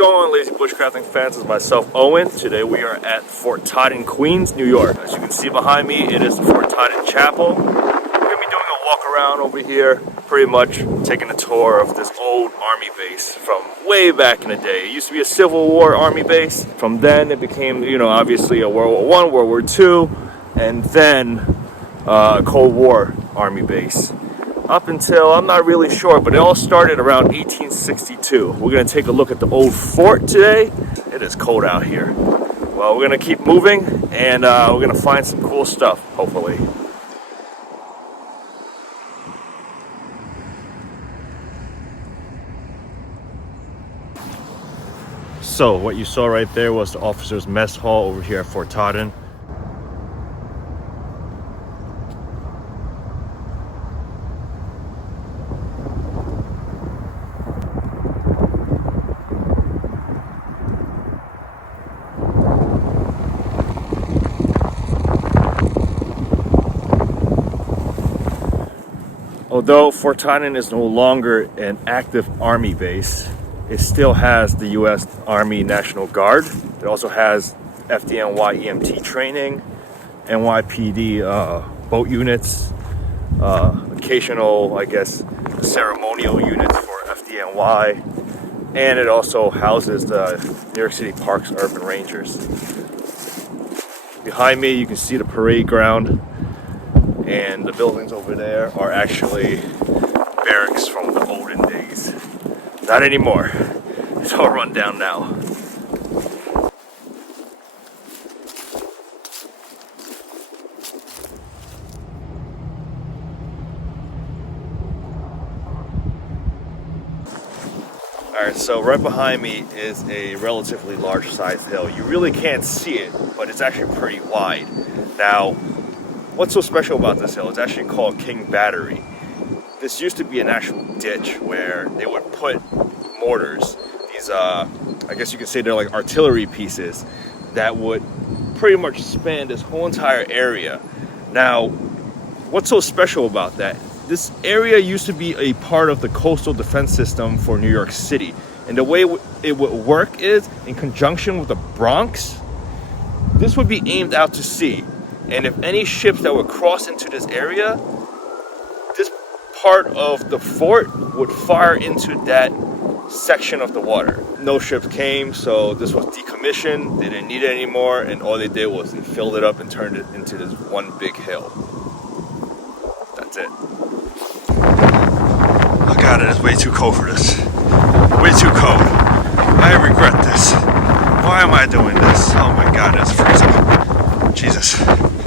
going on, lazy bushcrafting fans? It's myself, Owen. Today we are at Fort Totten, Queens, New York. As you can see behind me, it is the Fort Totten Chapel. We're going to be doing a walk around over here, pretty much taking a tour of this old army base from way back in the day. It used to be a Civil War army base. From then it became, obviously a World War I, World War II, and then a Cold War army base. Up until, I'm not really sure, but it all started around 1862. We're going to take a look at the old fort today. It is cold out here. Well, we're going to keep moving, and we're going to find some cool stuff, hopefully. So, what you saw right there was the officers' mess hall over here at Fort Totten. Although Fort Totten is no longer an active army base, it still has the U.S. Army National Guard. It also has FDNY EMT training, NYPD boat units, occasional, ceremonial units for FDNY, and it also houses the New York City Parks Urban Rangers. Behind me, you can see the parade ground. And the buildings over there are actually barracks from the olden days. Not anymore. It's all run down now. Alright, so right behind me is a relatively large sized hill. You really can't see it, but it's actually pretty wide. Now, what's so special about this hill? It's actually called King Battery. This used to be an actual ditch where they would put mortars, these I guess you could say they're like artillery pieces that would pretty much span this whole entire area. Now, what's so special about that? This area used to be a part of the coastal defense system for New York City. And the way it would work is, in conjunction with the Bronx, this would be aimed out to sea. And if any ships that would cross into this area, this part of the fort would fire into that section of the water. No ships came, so this was decommissioned. They didn't need it anymore, and all they did was they filled it up and turned it into this one big hill. That's it. Oh God, it is way too cold for this. Way too cold. I regret this. Why am I doing this? Oh my God, it's freezing. Jesus.